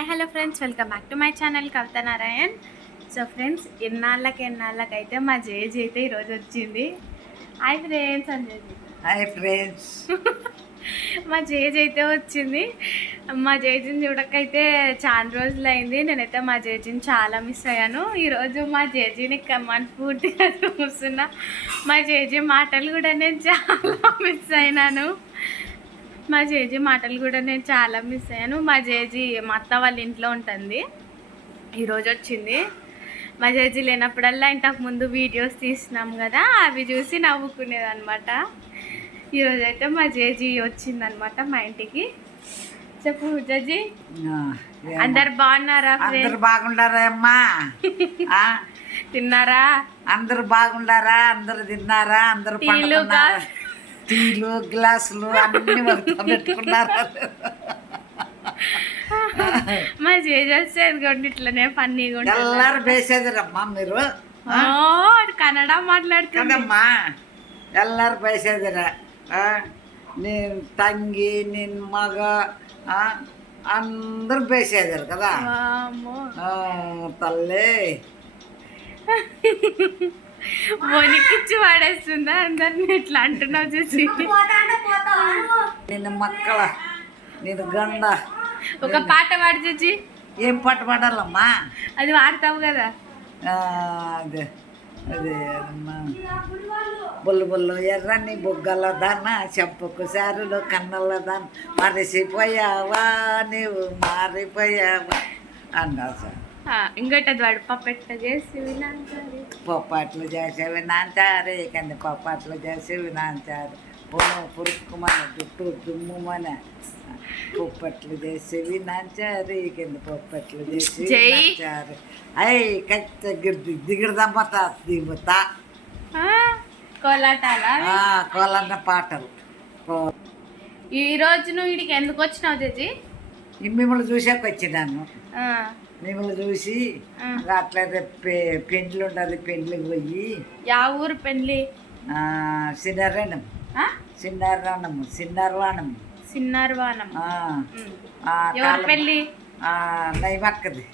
Hi hello friends. Welcome back to my channel Kavitha Narayan. So friends ఎన్నాళ్ళకి ఎన్నాళ్ళకైతే మా జేజ్ అయితే ఈరోజు వచ్చింది. హాయ్ ఫ్రెండ్స్ అని హాయ్ ఫ్రెండ్స్. మా జేజ్ అయితే వచ్చింది. మా జేజిని చూడకైతే చాలా రోజులు అయింది. నేనైతే మా జేజిని చాలా మిస్ అయ్యాను. ఈరోజు మా జేజిని మనస్ఫూర్తిగా చూస్తున్నా. మా జేజీ మాటలు కూడా నేను చాలా మిస్ అయినాను. మా జేజీ మాటలు కూడా నేను చాలా మిస్ అయ్యాను. మా జేజీ మా అత్త వాళ్ళ ఇంట్లో ఉంటుంది. ఈరోజు వచ్చింది. మా జేజీ లేనప్పుడల్లా ఇంతకు ముందు వీడియోస్ తీసినాం కదా అవి చూసి నవ్వుకునేది అనమాట ఈరోజు అయితే మా జేజీ వచ్చిందనమాట మా ఇంటికి. చెప్పు జడ్జి అందరు బాగున్నారా అందరు బాగుండారా అమ్మా? తిన్నారా? అందరు బాగుండారా? అందరు తిన్నారా? అందరు పండుకున్నారా? టీలు గ్లాసులు అన్ని పెట్టుకున్నారు. మా చేసేస్తే ఇదిగోండి ఇట్లనే పన్నీ కూడా వేసేది రమ్మా మీరు? కన్నడ మాట్లాడుతుందమ్మా ఎల్లరు వేసేదిరా నేను తంగి నేను మగ అందరు పేసేదారు కదా. తల్లి. వణికిచ్చి వాడేస్తుందా? అందరిని ఇట్లా అంటున్నావు చూసి నిన్ను మక్కల నేను గండ. ఒక పాట పాడు చూచి ఏం పాట పాడాలమ్మా? అది వాడతావు కదా అదే అదే అమ్మా. బొల్లు బొల్లు ఎర్రని బొగ్గల దాన చెంపకు సారులు కన్నల దాన. మరిసిపోయావా నీవు మారిపోయావా? అన్నా సార్. ఇంకోటి అది వాడు పప్పెట్ట చేసి పొప్పాట్లు చేసే వినాంచారు కంది పొప్పాట్లు చేసి వినాంచారు పొలం పురుక్కుమన జుట్టు దుమ్ముమన పొప్పట్లు చేసి వినాంచారు కింద పొప్పట్లు చేసి జై. వినాంచారు అయ్యి కచ్చ గిర్ది దిగిడదమ్మత దిగుతా కోలాటాలా కోలన్న పాటలు ఈ రోజు నువ్వు ఇడికి ఎందుకు వచ్చినావు ఈ మిమ్మల్ని చూసాక వచ్చినాను. మిమ్మల్ని చూసి పె పెండ్లు ఉండాలి పెండ్లికి పోయి. యా ఊరు సిన్నార్వానం ఆ, ఉమ్. ఆ, ఎవరి కాలం- పెళ్ళి నైమక్కది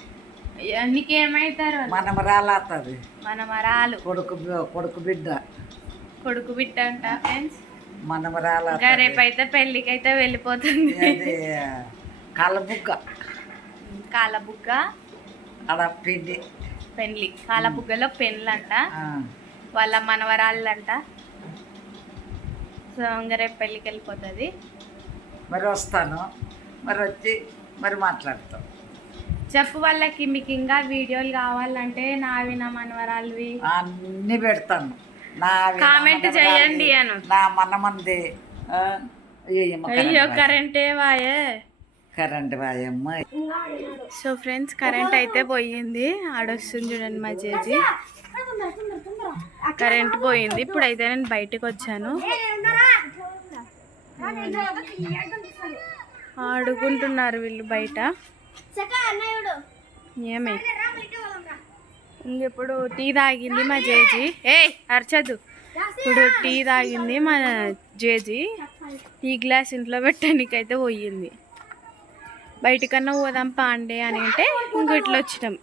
నీకేమైతారు వాళ్ళు? మనమరాలవుతుంది మనమరాలు. కొడుకు కొడుకు బిడ్డ. కొడుకు బిడ్డ అంట ఫ్రెండ్స్ మనమరాల ఇంకా రేపైతే పెళ్ళికి అయితే వెళ్ళిపోతుంది కలబుగ్గ. కాలబుగ్గ. అడ పిండి. పెళ్ళి కాలబుగ్గలో ఆ, వాళ్ళ మనవరాళ్ళంట. సో ఇంకా రేపు పెళ్ళికి వెళ్ళిపోతుంది మరి వస్తాను. మరి వచ్చి మరి మాట్లాడతాం. చెప్పు వాళ్ళకి మీకు ఇంకా వీడియోలు కావాలంటే నావి నా మనవరాళ్ళవి అన్ని పెడతాను. నా కామెంట్ చేయండి అను. నా మనమంది. అయ్యో కరెంటే వాయే. కరెంట్ బాయమ్మ సో ఫ్రెండ్స్ కరెంట్ అయితే పోయింది. ఆడొస్తుంది చూడండి మా చేజీ కరెంట్ పోయింది. ఇప్పుడైతే నేను బయటకు వచ్చాను. ఆడుకుంటున్నారు వీళ్ళు బయట. ఏమి? ఇంకెప్పుడు టీ తాగింది మా జేజీ. ఏ అరచదు. ఇప్పుడు టీ తాగింది మా జేజీ. టీ గ్లాస్ ఇంట్లో పెట్టడానికైతే పోయింది. బయటికన్నా పోదాం పాండే అని అంటే ఇంక ఇట్లా వచ్చినాం.